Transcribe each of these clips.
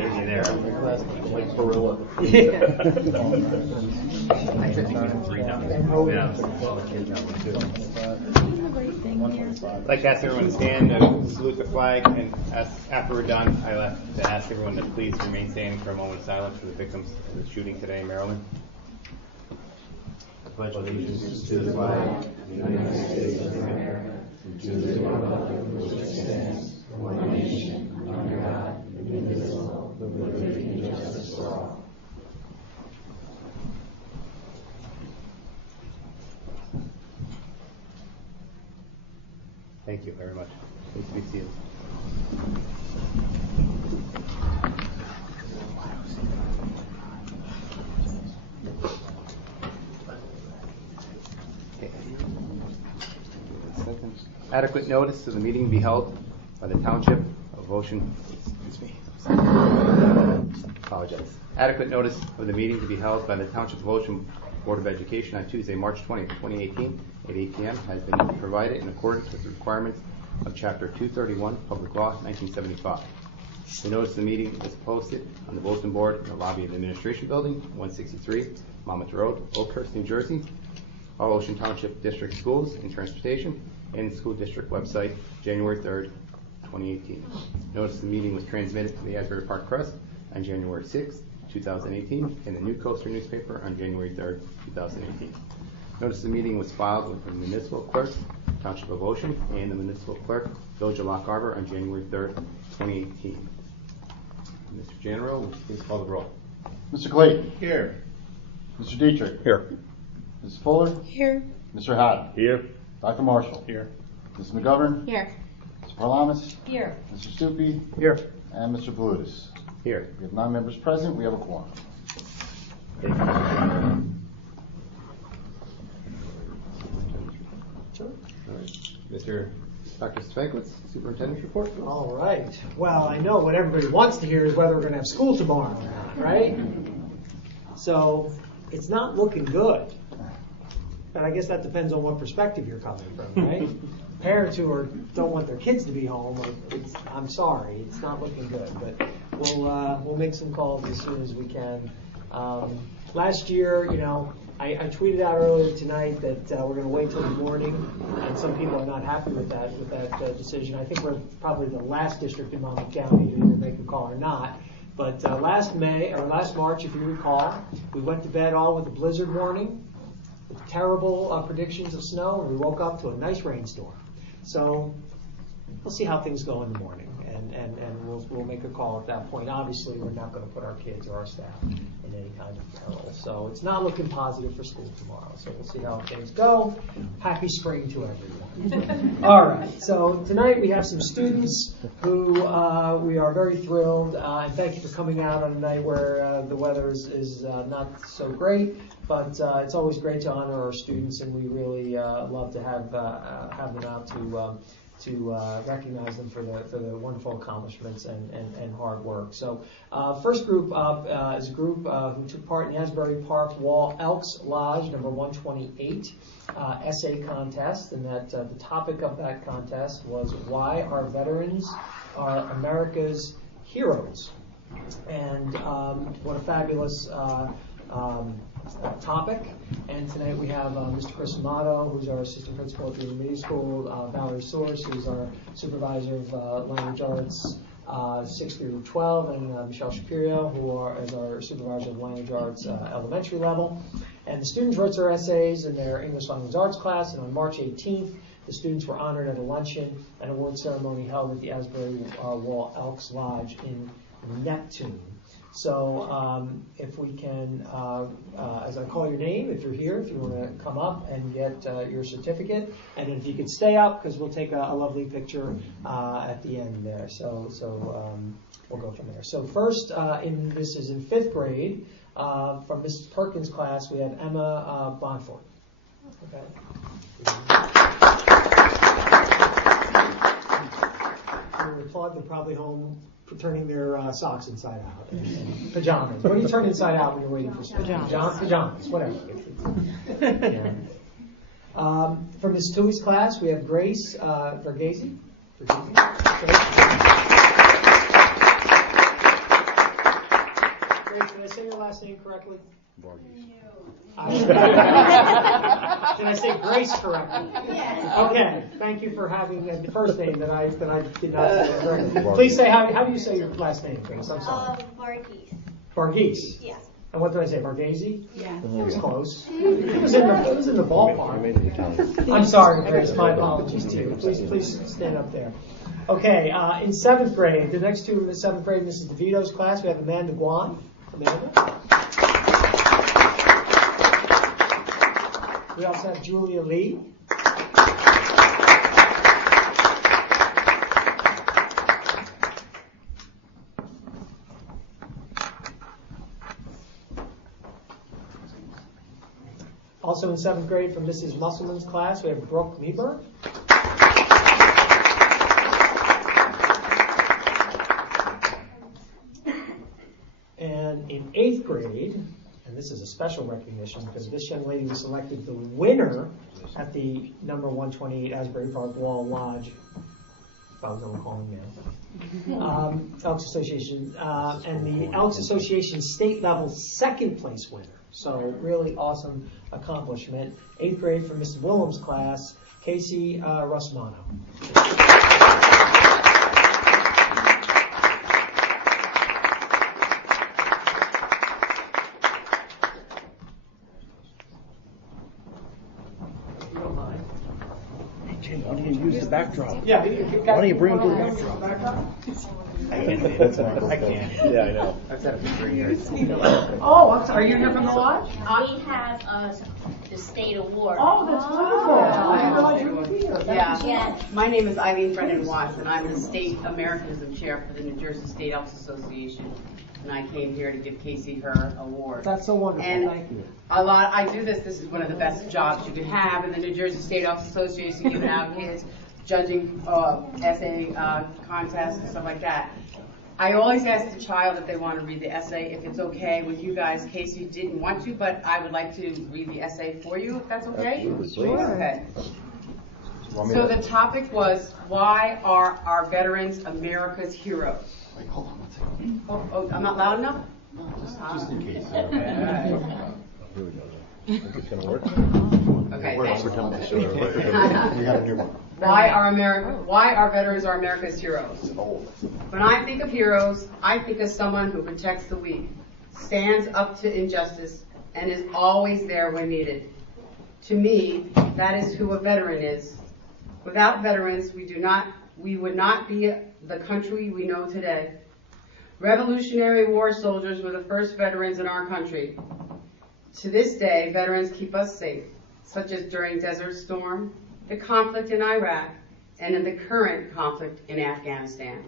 busy there. Like gorilla. Yeah. I think it's 3 now. Yeah. I'd like to ask everyone to stand, salute the flag, and after we're done, I'd like to ask everyone to please remain standing for a moment of silence for the victims of the shooting today in Maryland. I pledge allegiance to the flag of the United States of America, and to the republic which stands one nation under God, indivisible, with liberty and justice for all. Thank you very much. Please be seated. Adequate notice of the meeting be held by the Township of Ocean. Apologize. Adequate notice of the meeting to be held by the Township of Ocean Board of Education on Tuesday, March 20th, 2018 at 8 p.m. has been provided in accordance with the requirements of Chapter 231, Public Law, 1975. The notice of the meeting is posted on the bulletin board in the lobby of the Administration Building, 163 Monmouth Road, Oakhurst, New Jersey. All Ocean Township District Schools and Transportation and the school district website, January 3rd, 2018. Notice of the meeting was transmitted to the Asbury Park Press on January 6th, 2018, and the New Coaster newspaper on January 3rd, 2018. Notice of the meeting was filed with the municipal clerk, Township of Ocean, and the municipal clerk, Village of Lock Harbor, on January 3rd, 2018. Mr. General, would you please call the roll? Mr. Clayton. Here. Mr. Dietrich. Here. Mrs. Fuller. Here. Mr. Haddon. Here. Dr. Marshall. Here. Mrs. McGovern. Here. Mr. Parlamas. Here. Mr. Stupi. Here. And Mr. Palutis. Here. We have 9 members present. We have a quorum. Sure. All right. Mr. Dr. Spanklitz, Superintendent's report. All right. Well, I know what everybody wants to hear is whether we're going to have school tomorrow or not, right? So it's not looking good. But I guess that depends on what perspective you're coming from, right? Parents who don't want their kids to be home, I'm sorry, it's not looking good. But we'll make some calls as soon as we can. Last year, I tweeted out earlier tonight that we're going to wait till the morning, and some people are not happy with that decision. I think we're probably the last district in Monmouth County to either make a call or not. But last March, if you recall, we went to bed all with a blizzard warning, with terrible predictions of snow, and we woke up to a nice rainstorm. So we'll see how things go in the morning, and we'll make a call at that point. Obviously, we're not going to put our kids or our staff in any kind of peril. So it's not looking positive for school tomorrow. So we'll see how things go. Happy spring to everyone. All right. So tonight we have some students who we are very thrilled. And thank you for coming out on a night where the weather is not so great. But it's always great to honor our students, and we really love to have them out to recognize them for the wonderful accomplishments and hard work. So first group up is a group who took part in the Asbury Park Wall Elks Lodge number 128 essay contest, and that the topic of that contest was why our veterans are America's heroes. And what a fabulous topic. And tonight we have Mr. Chris Amato, who's our assistant principal at the Intermediate School, Valerie Source, who's our supervisor of language arts 6 through 12, and Michelle Shapiro, who is our supervisor of language arts elementary level. And the students wrote their essays in their English language arts class, and on March 18th, the students were honored at a luncheon and award ceremony held at the Asbury Wall Elks Lodge in Neptune. So if we can, as I call your name, if you're here, if you want to come up and get your certificate, and if you could stay up, because we'll take a lovely picture at the end there. So we'll go from there. So first, this is in 5th grade. From Mrs. Perkins' class, we have Emma Bonfort. Okay. We applaud them probably home for turning their socks inside out and pajamas. What do you turn inside out when you're waiting for school? Pajamas, whatever. Yeah. From Ms. Tui's class, we have Grace Verghese. Grace, did I say your last name correctly? Varghese. Did I say Grace correctly? Yes. Okay, thank you for having the first name that I did not say correctly. Please say, how do you say your last name, Grace? I'm sorry. Varghese. Varghese? Yes. And what did I say, Varghese? Yeah. It was close. It was in the ballpark. I'm sorry, Grace, my apologies to you. Please stand up there. Okay, in 7th grade, the next two in the 7th grade, Mrs. DeVito's class, we have Amanda Guan. Amanda. We also have Julia Lee. Also in 7th grade from Mrs. Musselman's class, we have Brooke Lieber. And in 8th grade, and this is a special recognition because this young lady was selected the winner at the number 128 Asbury Park Wall Lodge. If I was going to call him now. Elks Association, and the Elks Association state level 2nd place winner. So really awesome accomplishment. 8th grade from Mrs. Williams' class, Casey Rusmano. Why don't you use the backdrop? Yeah, Why don't you bring him to the backdrop? I can. Yeah, I know. I've said it for 3 years. Oh, I'm sorry. Are you here from the lodge? We have the state award. Oh, that's wonderful. I didn't realize you were here. Yeah. Yes. My name is Eileen Brennan Watts, and I'm the State Americanism Chair for the New Jersey State Elks Association. And I came here to give Casey her award. That's so wonderful. And Thank you. I do this is one of the best jobs you could have in the New Jersey State Elks Association, giving out kids, judging essay contests and stuff like that. I always ask the child if they want to read the essay, if it's okay with you guys. Casey didn't want to, but I would like to read the essay for you, if that's okay? Absolutely. Okay. So the topic was, why are our veterans America's heroes? Wait, hold on one second. Oh, I'm not loud enough? No, just in case. Okay. Here we go. Think it's gonna work? Okay, We're thanks. coming to show. We got a new one. Why are veterans are America's heroes? When I think of heroes, I think of someone who protects the weak, stands up to injustice, and is always there when needed. To me, that is who a veteran is. Without veterans, we would not be the country we know today. Revolutionary War soldiers were the first veterans in our country. To this day, veterans keep us safe, such as during Desert Storm, the conflict in Iraq, and in the current conflict in Afghanistan.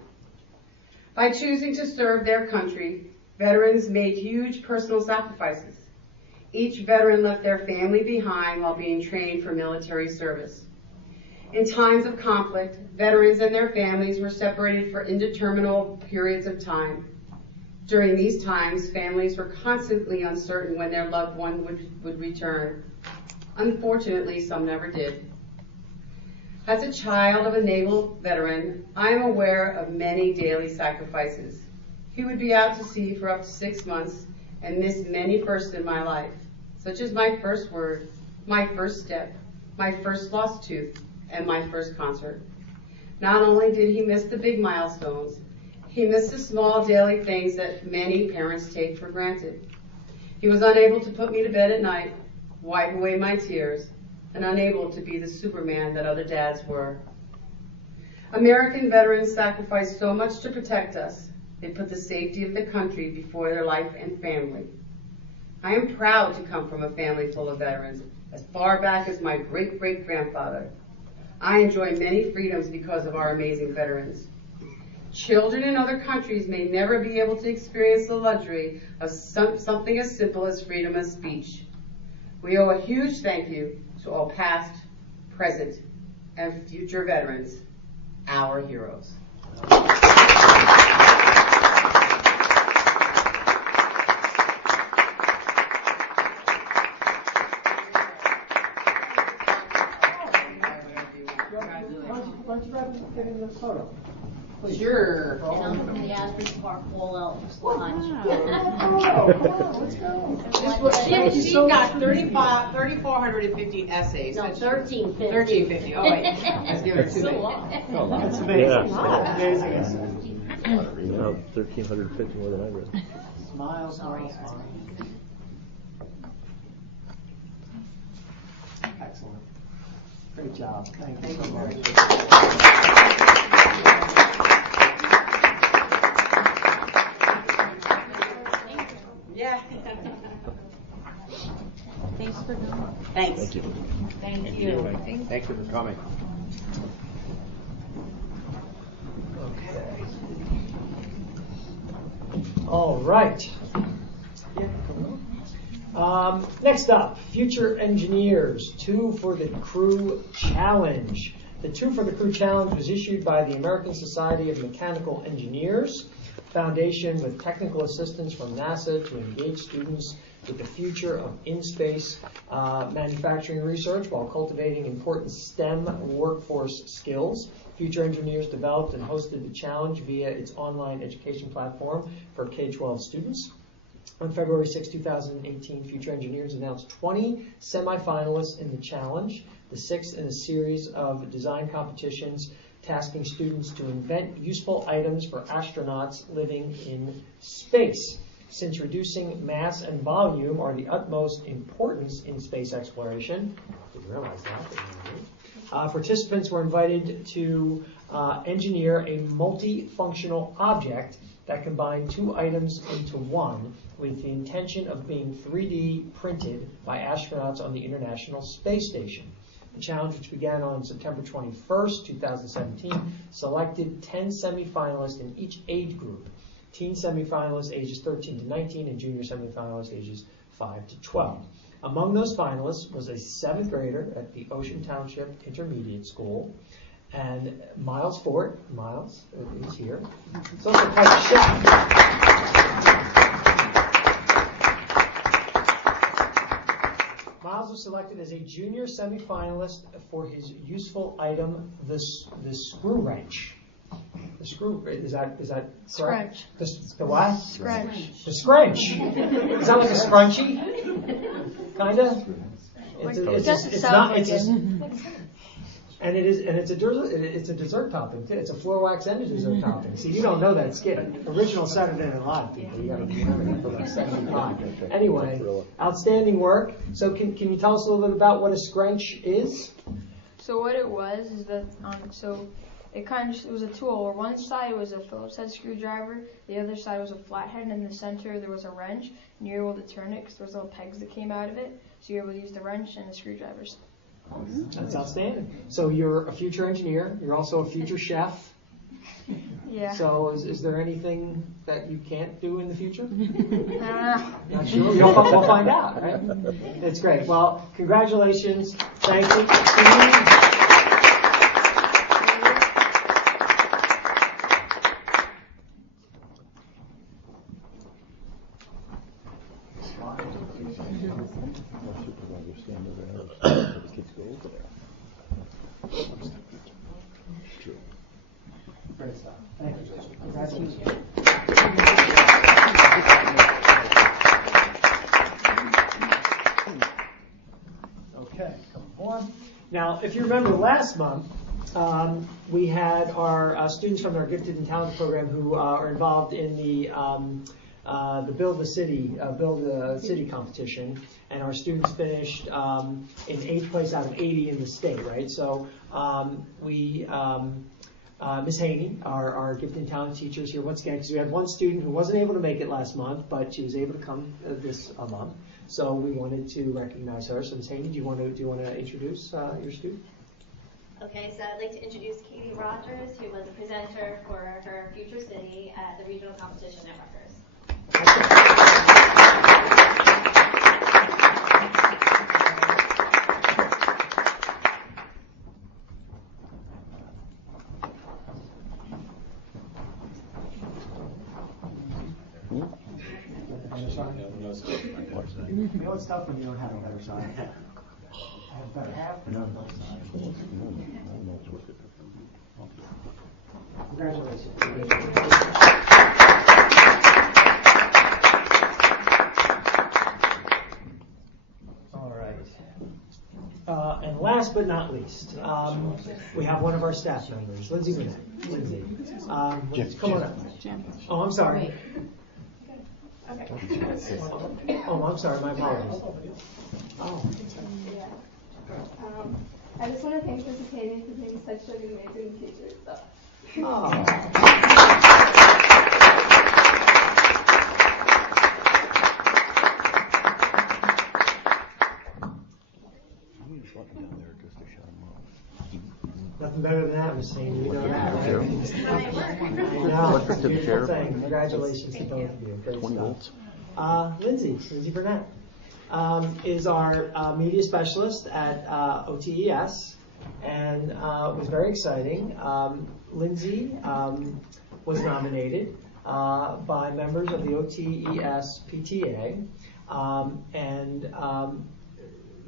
By choosing to serve their country, veterans made huge personal sacrifices. Each veteran left their family behind while being trained for military service. In times of conflict, veterans and their families were separated for indeterminable periods of time. During these times, families were constantly uncertain when their loved one would return. Unfortunately, some never did. As a child of a naval veteran, I am aware of many daily sacrifices. He would be out to sea for up to 6 months and miss many firsts in my life, such as my first word, my first step, my first lost tooth, and my first concert. Not only did he miss the big milestones, he missed the small daily things that many parents take for granted. He was unable to put me to bed at night, wipe away my tears, and unable to be the Superman that other dads were. American veterans sacrificed so much to protect us. They put the safety of the country before their life and family. I am proud to come from a family full of veterans, as far back as my great-great-grandfather. I enjoy many freedoms because of our amazing veterans. Children in other countries may never be able to experience the luxury of something as simple as freedom of speech. We owe a huge thank you to all past, present, and future veterans, our heroes. Why don't you grab and get in the photo? Sure. And I'm from the Asbury Park Wall Elks Lodge. She got 3,450 essays. No, 1350. 1350. Oh wait, let's give her two. So long. That's amazing. Yeah. Amazing. Now 1,350 more than I read. Smile, smile, smile. Excellent. Great job. Thank you so much. Yeah. Thanks for coming. Thanks. Thank you. Thank you. Thank you for coming. Okay. All right. Next up, Future Engineers, 2 for the Crew Challenge. The 2 for the Crew Challenge was issued by the American Society of Mechanical Engineers Foundation with technical assistance from NASA to engage students with the future of in-space manufacturing research while cultivating important STEM workforce skills. Future Engineers developed and hosted the challenge via its online education platform for K-12 students. On February 6, 2018, Future Engineers announced 20 semifinalists in the challenge, the 6th in a series of design competitions tasking students to invent useful items for astronauts living in space. Since reducing mass and volume are the utmost importance in space exploration, didn't realize that. Participants were invited to engineer a multifunctional object that combined 2 items into one with the intention of being 3D printed by astronauts on the International Space Station. The challenge, which began on September 21st, 2017, selected 10 semifinalists in each age group. Teen semifinalists ages 13 to 19 and junior semifinalists ages 5 to 12. Among those finalists was a 7th grader at the Ocean Township Intermediate School, and Miles Fort. Miles is here. He's also quite a chef. Miles was selected as a junior semifinalist for his useful item, the screw wrench. The screw, is that correct? Scrunch. The what? Scrunch. The scrunch. Is that like a scrunchie? Kinda? It's not, and it's a dessert topping too. It's a floor wax and a dessert topping. See, you don't know that skit. Original Saturday Night Live people. You got to remember that from like 75. Anyway, outstanding work. So can you tell us a little bit about what a scrunch is? So what it was is that it was a tool where one side was a Phillips head screwdriver, the other side was a flathead, and in the center there was a wrench, and you were able to turn it because there was little pegs that came out of it. So you were able to use the wrench and the screwdrivers. That's outstanding. So you're a future engineer. You're also a future chef. Yeah. So is there anything that you can't do in the future? I don't know. Not sure. We'll find out, right? It's great. Well, congratulations. Thank you. Great stuff. Thank you. Congratulations. Okay, come on. Now, if you remember last month, we had our students from our Gifted and Talented program who are involved in the Build a City competition, and our students finished in 8th place out of 80 in the state, right? So Ms. Haney, our Gifted and Talented teacher, is here once again because we had one student who wasn't able to make it last month, but she was able to come this month. So we wanted to recognize her. So Ms. Haney, do you want to introduce your student? Okay, so I'd like to introduce Katie Rogers, who was a presenter for her Future City at the regional competition at Rutgers. You know it's tough when you don't have a better side. I have a better half, but not a better side. Congratulations. All right. And last but not least, we have one of our staff members, Lindsay Burnett. Lindsay, come on up. Oh, I'm sorry. Oh, I'm sorry. My apologies. Oh. I just want to thank Mrs. Hayden for being such an amazing teacher. So. Nothing better than that, Miss Hayden. You know that, right? I know. It's a beautiful thing. Congratulations to both of you. Great stuff. Lindsay Burnett, is our media specialist at OTES, and it was very exciting. Lindsay was nominated by members of the OTES PTA, and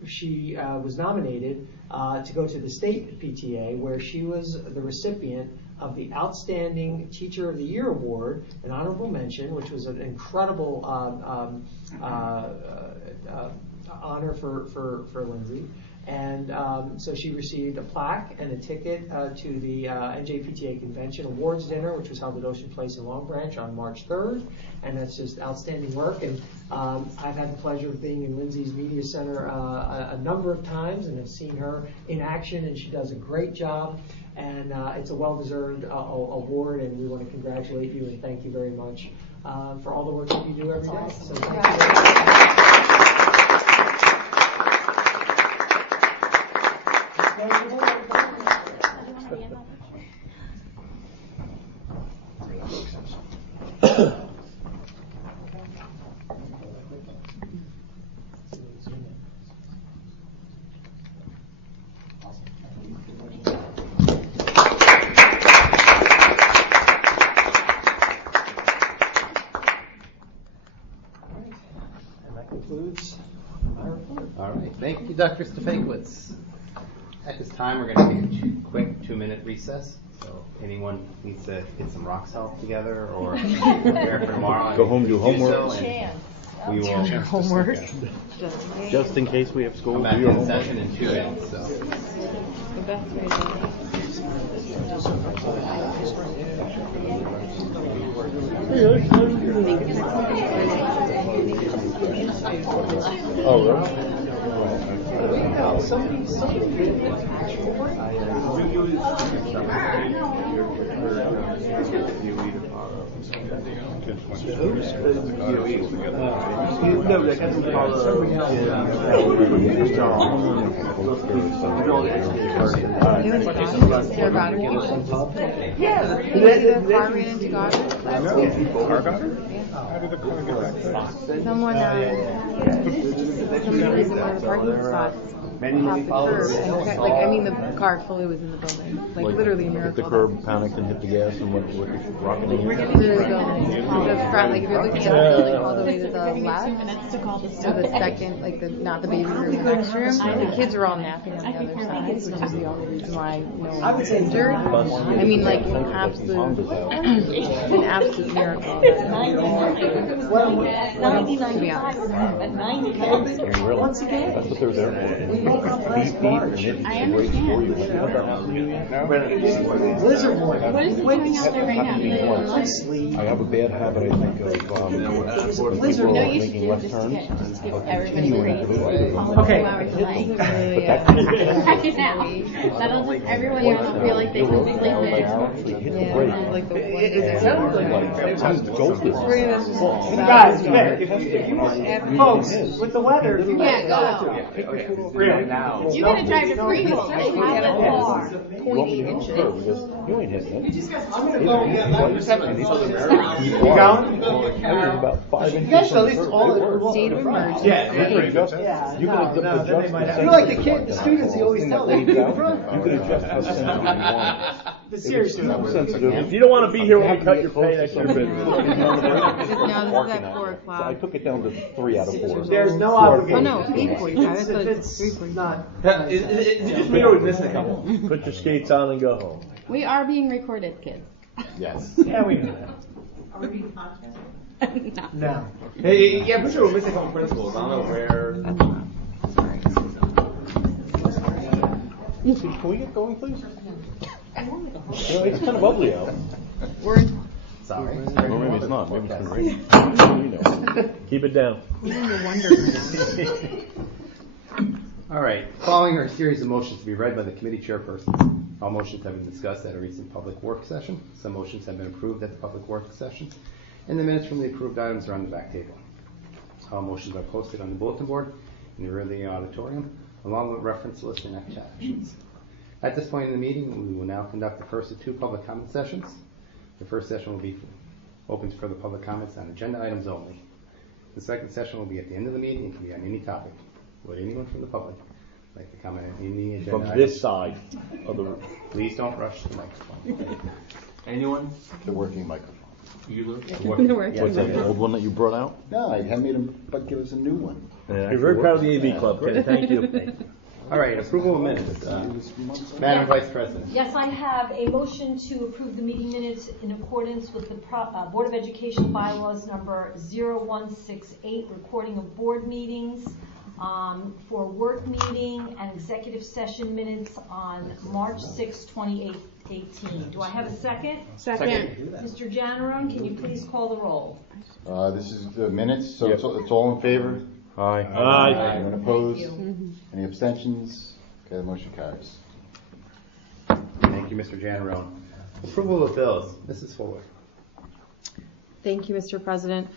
she was nominated to go to the state PTA, where she was the recipient of the Outstanding Teacher of the Year Award, an honorable mention, which was an incredible honor for Lindsay. And so she received a plaque and a ticket to the NJPTA Convention Awards Dinner, which was held at Ocean Place in Long Branch on March 3rd. And that's just outstanding work. And I've had the pleasure of being in Lindsay's Media Center a number of times and have seen her in action, and she does a great job. And it's a well-deserved award, and we want to congratulate you and thank you very much for all the work that you do every day. So thank you. All right, thank you, Dr. Stefankiewicz. At this time, we're going to take a quick 2-minute recess. So, anyone needs to get some rock salt together or prepare for tomorrow. Go home, do homework. We will Homework. Just in case we have school. come back in session in 2 minutes. So. The best way Oh, really? Someone somebody was in one of the parking spots off the curb, and like I mean the car fully was in the building, like literally a miracle. Hit the curb, panicked, and hit the gas, and went rocking in. Literally going the front, like if you're looking at the building all the way to the left, so the second, like the not the baby room, the next room, the kids are all napping on the other side, which is the only reason why no one was injured. I mean, like an absolute miracle. To be honest. Once again, that's what they're there for. Beep, and it's I great for you. Blizzard boy. What is going out there right now? I have a bad habit, I think, of people making left turns. Okay. That'll just everyone else feel like they can sleep in. Yeah, like the Folks, with the weather, you can't go. Really? You're gonna drive to Pringles. They have a car. 0.8 inches. You ain't hitting it. I'm gonna go get You going? about 5 inches. You guys at least all State of emergency. You can adjust You're like the kid, the students, you always tell them. You can adjust how sensitive you want. But seriously, If you don't want to be here when we cut your pay, that's your business. No, this is at 4 So I o'clock. took it down to 3 out of 4. there's no Oh obligation. no, 8:45. I thought it was 3:45. Not. Is it just me or are we missing a couple? Put your skates on and go home. We are being recorded, kids. Yes. Yeah, we know that. Are we being podcast? No. Hey, yeah, for sure, we're missing a couple principles. I don't know where. Can we get going, please? It's kind of ugly out. Sorry. Well, maybe it's not. Maybe it's been raining. We know. Keep it down. All right. Following are a series of motions to be read by the committee chairpersons. All motions have been discussed at a recent public work session. Some motions have been approved at the public work session, and the minutes from the approved items are on the back table. All motions are posted on the bulletin board in the rear of the auditorium, along with reference lists and actions. At this point in the meeting, we will now conduct the first of two public comment sessions. The first session will be open for the public comments on agenda items only. The second session will be at the end of the meeting and can be on any topic. Would anyone from the public like to comment on any agenda From item? this side of the room. Please don't rush the microphone. Anyone? The working microphone. You, Lou? What's that, the old one that you brought out? No, I had made him, but give us a new one. You're very proud of the AV club, Ken. Thank you. All right, approval of minutes. Madam Vice President. Yes, I have a motion to approve the meeting minutes in accordance with the Board of Education bylaws number 0168, recording of board meetings for work meeting and executive session minutes on March 6, 2018. Do I have a second? Second. Mr. Janaron, can you please call the roll? This is the minutes, so it's all in favor? Aye. Anyone opposed? Any abstentions? Okay, the motion carries. Thank you, Mr. Janarone. Approval of bills. Mrs. Fuller. Thank you, Mr. President.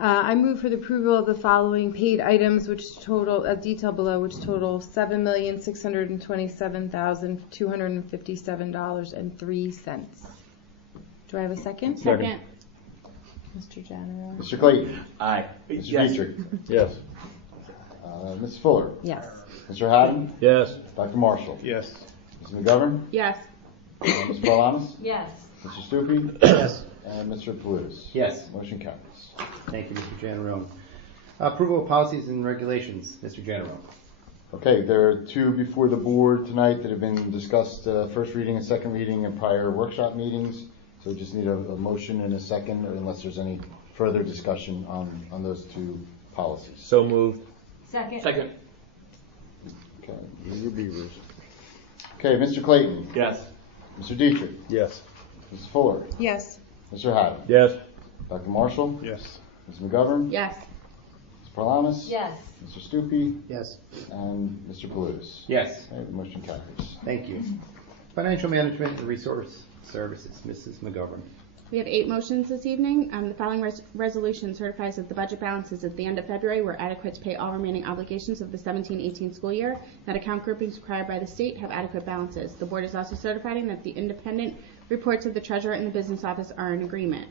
I move for the approval of the following paid items, which total, detail below, which total $7,627,257.03. Do I have a second? Second. Mr. Janaro. Mr. Clayton? Aye. Mr. Yes. Dietrich? Yes. Ms. Fuller? Yes. Mr. Haddon? Yes. Dr. Marshall? Yes. Ms. McGovern? Yes. Ms. Parlamas? Yes. Mr. Stupi? Yes. And Mr. Palutis? Yes. Motion carries. Thank you, Mr. Janarone. Approval of policies and regulations. Mr. Janarone. Okay, there are two before the board tonight that have been discussed, first reading and second reading in prior workshop meetings. So we just need a motion and a second, unless there's any further discussion on those two policies. So moved. Second. Second. Okay. Your beavers. Okay, Mr. Clayton. Yes. Mr. Dietrich. Yes. Ms. Fuller. Yes. Mr. Haddon. Yes. Dr. Marshall. Yes. Ms. McGovern. Yes. Ms. Parlamas. Yes. Mr. Stupi. Yes. And Mr. Palutis. Yes. Okay, the motion carries. Thank you. Financial management and resource services. Mrs. McGovern. We have 8 motions this evening. The following resolution certifies that the budget balances at the end of February were adequate to pay all remaining obligations of the 17-18 school year, that account groupings required by the state have adequate balances. The board is also certifying that the independent reports of the treasurer and the business office are in agreement.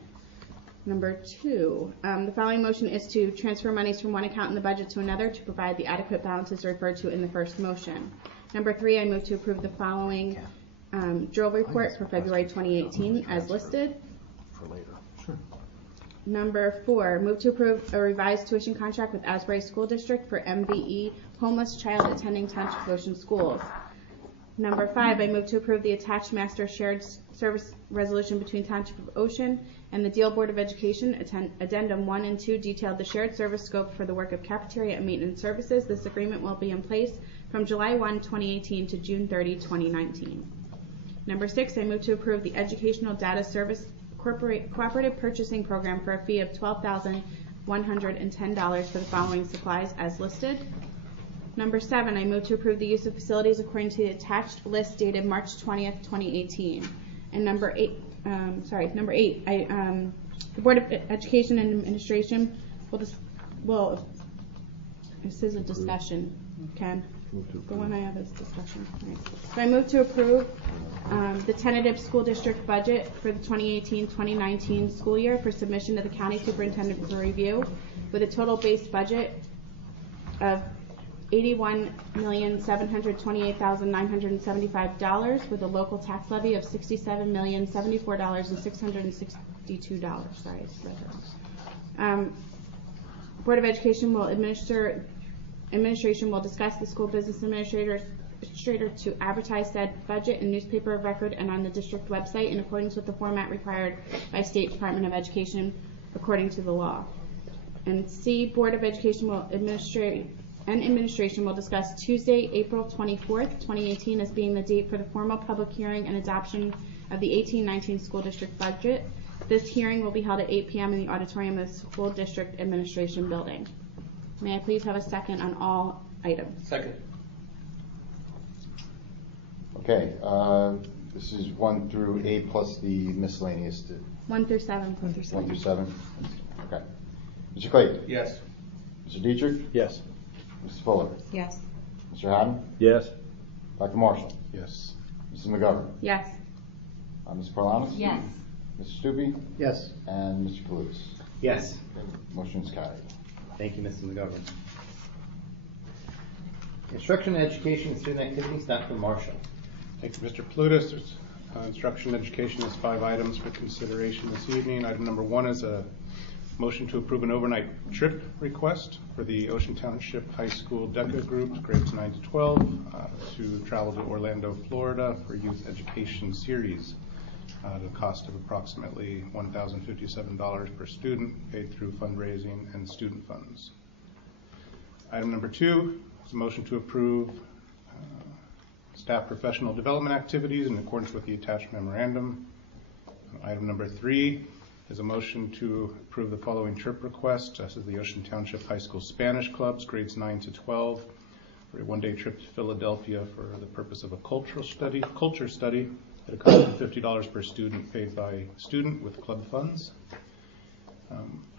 Number 2, the following motion is to transfer monies from one account in the budget to another to provide the adequate balances referred to in the first motion. Number 3, I move to approve the following drill report for February 2018 as listed. For later. Number 4, move to approve a revised tuition contract with Asbury School District for MVE homeless child attending Township Ocean schools. Number 5, I move to approve the attached master shared service resolution between Township of Ocean and the Deal Board of Education. Addendum 1 and 2 detailed the shared service scope for the work of cafeteria and maintenance services. This agreement will be in place from July 1, 2018 to June 30, 2019. Number 6, I move to approve the Educational Data Service Cooperative Purchasing Program for a fee of $12,110 for the following supplies as listed. Number 7, I move to approve the use of facilities according to the attached list dated March 20th, 2018. And number 8, the Board of Education and Administration this is a discussion, Ken. The one I have is discussion. Right. So I move to approve the tentative school district budget for the 2018-2019 school year for submission to the county superintendent for review, with a total base budget of $81,728,975 with a local tax levy of $67,074,662. Sorry, Board of Education will administration will discuss the school business administrator to advertise said budget in newspaper of record and on the district website in accordance with the format required by State Department of Education according to the law. And C, Board of Education will administration will discuss Tuesday, April 24th, 2018 as being the date for the formal public hearing and adoption of the 18-19 school district budget. This hearing will be held at 8 p.m. in the auditorium of the School District Administration Building. May I please have a second on all items? Second. Okay, this is 1 through 8 plus the miscellaneous. 1 through 7. 1 through 7? Okay. Mr. Clayton? Yes. Mr. Dietrich? Yes. Mrs. Fuller? Yes. Mr. Haddon? Yes. Dr. Marshall? Yes. Mrs. McGovern? Yes. Ms. Parlanis? Yes. Mr. Stupi? Yes. And Mr. Palutis? Yes. Motion is carried. Thank you, Mrs. McGovern. Instruction, education, and student activities, Dr. Marshall. Thank you, Mr. Plutus. Instruction and education is 5 items for consideration this evening. Item number 1 is a motion to approve an overnight trip request for the Ocean Township High School DECA groups, grades 9 to 12, to travel to Orlando, Florida for youth education series at a cost of approximately $1,057 per student, paid through fundraising and student funds. Item number 2 is a motion to approve staff professional development activities in accordance with the attached memorandum. Item number 3 is a motion to approve the following trip request. This is the Ocean Township High School Spanish Clubs, grades 9 to 12, for a 1-day trip to Philadelphia for the purpose of a culture study at a cost of $50 per student, paid by student with club funds.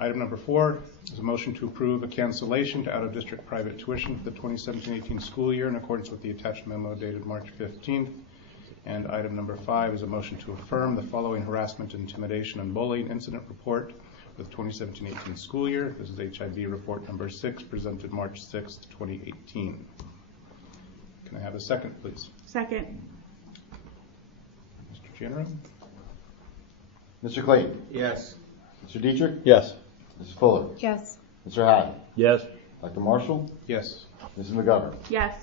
Item number 4 is a motion to approve a cancellation to out-of-district private tuition for the 2017-18 school year in accordance with the attached memo dated March 15th. And item number 5 is a motion to affirm the following harassment, intimidation, and bullying incident report for the 2017-18 school year. This is HIB report number 6, presented March 6th, 2018. Can I have a second, please? Second. Mr. Gianro? Mr. Clayton? Yes. Mr. Dietrich? Yes. Mrs. Fuller? Yes. Mr. Haddon? Yes. Dr. Marshall? Yes. Mrs. McGovern? Yes.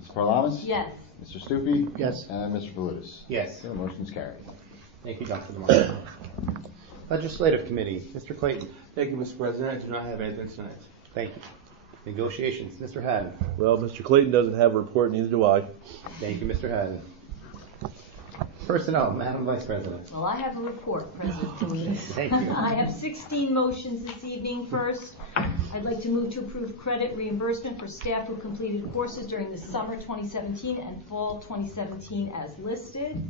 Mrs. Parlanis? Yes. Mr. Stupi? Yes. And Mr. Palutis? Yes. The motion is carried. Thank you, Dr. Marshall. Legislative Committee, Mr. Clayton. Thank you, Mr. President. I do not have anything tonight. Thank you. Negotiations, Mr. Haddon. Well, Mr. Clayton doesn't have a report, neither do I. Thank you, Mr. Haddon. Personnel, Madam Vice President. Well, I have a report, President Palutis. Thank you. I have 16 motions this evening. First, I'd like to move to approve credit reimbursement for staff who completed courses during the summer 2017 and fall 2017 as listed.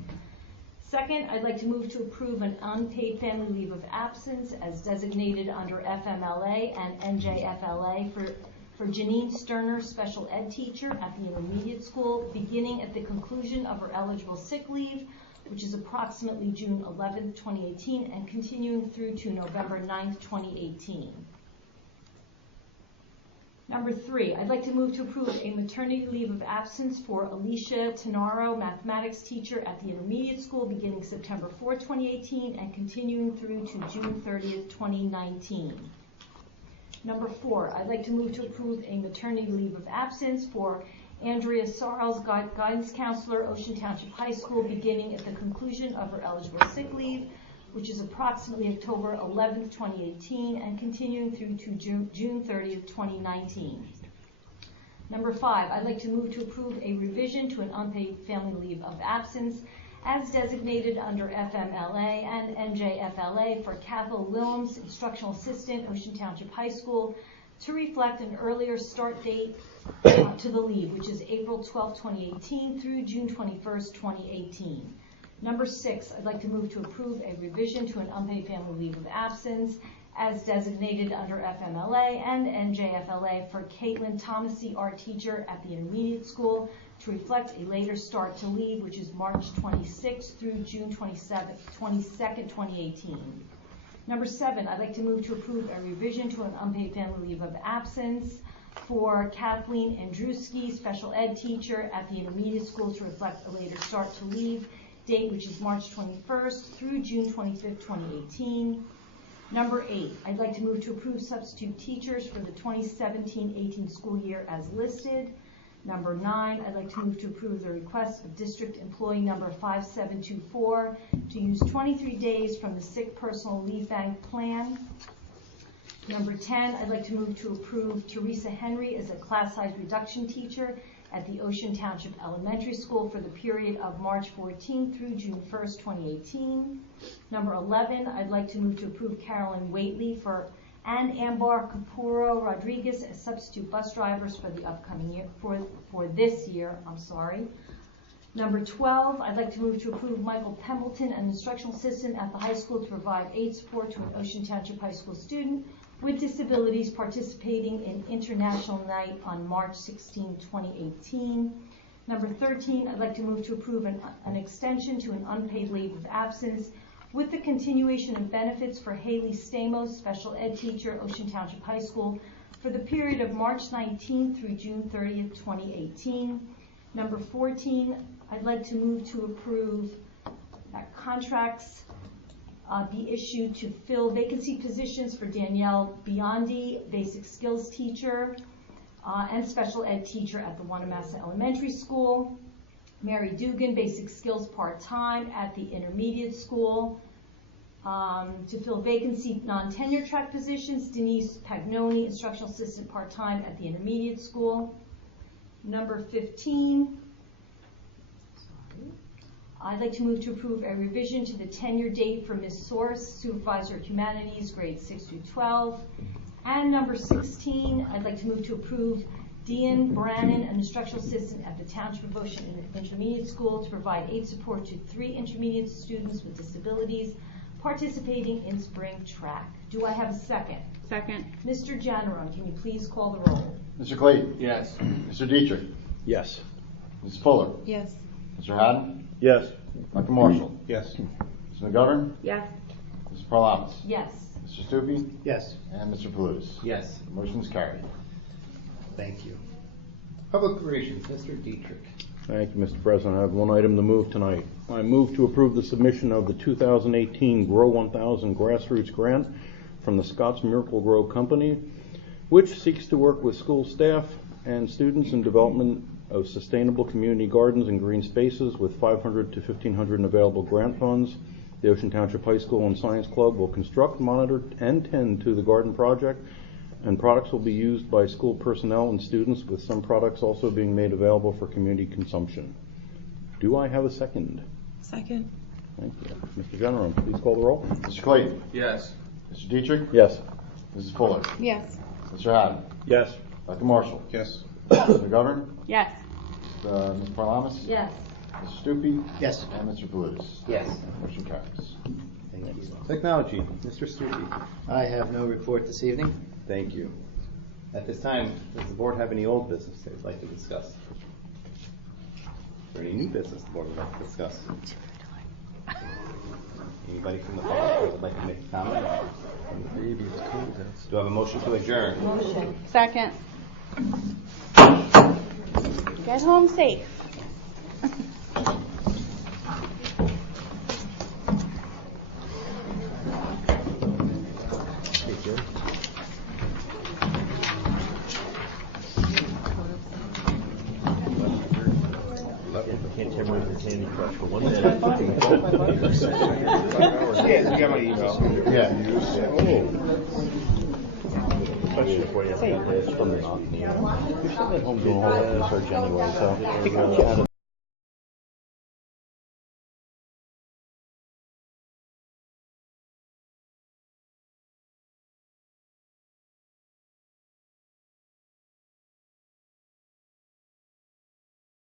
Second, I'd like to move to approve an unpaid family leave of absence as designated under FMLA and NJFLA for Janine Sterner, special ed teacher at the intermediate school, beginning at the conclusion of her eligible sick leave, which is approximately June 11th, 2018, and continuing through to November 9th, 2018. Number 3, I'd like to move to approve a maternity leave of absence for Alicia Tenaro, mathematics teacher at the intermediate school, beginning September 4th, 2018, and continuing through to June 30th, 2019. Number 4, I'd like to move to approve a maternity leave of absence for Andrea Sarles, guidance counselor, Ocean Township High School, beginning at the conclusion of her eligible sick leave, which is approximately October 11th, 2018, and continuing through to June 30th, 2019. Number 5, I'd like to move to approve a revision to an unpaid family leave of absence as designated under FMLA and NJFLA for Cathal Willems, instructional assistant, Ocean Township High School, to reflect an earlier start date to the leave, which is April 12, 2018 through June 21st, 2018. Number 6, I'd like to move to approve a revision to an unpaid family leave of absence as designated under FMLA and NJFLA for Caitlin Thomasy, art teacher at the intermediate school, to reflect a later start to leave, which is March 26th through June 22nd, 2018. Number 7, I'd like to move to approve a revision to an unpaid family leave of absence for Kathleen Andruski, special ed teacher at the intermediate school, to reflect a later start to leave date, which is March 21st through June 25th, 2018. Number 8, I'd like to move to approve substitute teachers for the 2017-18 school year as listed. Number 9, I'd like to move to approve the request of district employee number 5724 to use 23 days from the sick personal leave bank plan. Number 10, I'd like to move to approve Teresa Henry as a class size reduction teacher at the Ocean Township Elementary School for the period of March 14 through June 1st, 2018. Number 11, I'd like to move to approve Carolyn Waitley and Ambar Capuro Rodriguez as substitute bus drivers for the upcoming year, for this year. Number 12, I'd like to move to approve Michael Pembleton, an instructional assistant at the high school, to provide aid support to an Ocean Township High School student with disabilities participating in International Night on March 16, 2018. Number 13, I'd like to move to approve an extension to an unpaid leave of absence with the continuation of benefits for Haley Stamos, special ed teacher, Ocean Township High School, for the period of March 19th through June 30th, 2018. Number 14, I'd like to move to approve that contracts be issued to fill vacancy positions for Danielle Biondi, basic skills teacher, and special ed teacher at the Wanamassa Elementary School. Mary Dugan, basic skills part-time at the intermediate school. To fill vacancy non-tenure track positions, Denise Pagnoni, instructional assistant part-time at the intermediate school. Number 15, I'd like to move to approve a revision to the tenure date for Ms. Source, supervisor of humanities, grades 6 through 12. And number 16, I'd like to move to approve Dean Brannon, an instructional assistant at the Township of Ocean Intermediate School, to provide aid support to 3 intermediate students with disabilities participating in spring track. Do I have a second? Second. Mr. General, can you please call the roll? Mr. Clayton? Yes. Mr. Dietrich? Yes. Mrs. Fuller? Yes. Mr. Haddon? Yes. Dr. Marshall? Yes. Mr. McGovern? Yes. Mrs. Paralamas? Yes. Mr. Stupi? Yes. And Mr. Palutis? Yes. The motion's carried. Thank you. Public Relations, Mr. Dietrich. Thank you, Mr. President. I have one item to move tonight. I move to approve the submission of the 2018 Grow 1000 Grassroots Grant from the Scott's Miracle Grow Company, which seeks to work with school staff and students in development of sustainable community gardens and green spaces with $500 to $1,500 in available grant funds. The Ocean Township High School and Science Club will construct, monitor, and tend to the garden project, and products will be used by school personnel and students, with some products also being made available for community consumption. Do I have a second? Second. Thank you. Mr. General, please call the roll. Mr. Clayton? Yes. Mr. Dietrich? Yes. Mrs. Fuller? Yes. Mr. Haddon? Yes. Dr. Marshall? Yes. Mr. McGovern? Yes. Ms. Paralamas? Yes. Mr. Stupi? Yes. And Mr. Palutis? Yes. Motion carries. Thank you. Technology, Mr. Stupi. I have no report this evening. Thank you. At this time, does the board have any old business they would like to discuss? Is there any new business the board would like to discuss? Anybody from the public that would like to make a comment? Do I have a motion to adjourn? Motion. Second. Get home safe. Can't tell me the Candy Crush for 1 minute. Yeah, you got my email. Yeah. Especially before you have to get this from the knock. You're still at home doing all that research anyway, so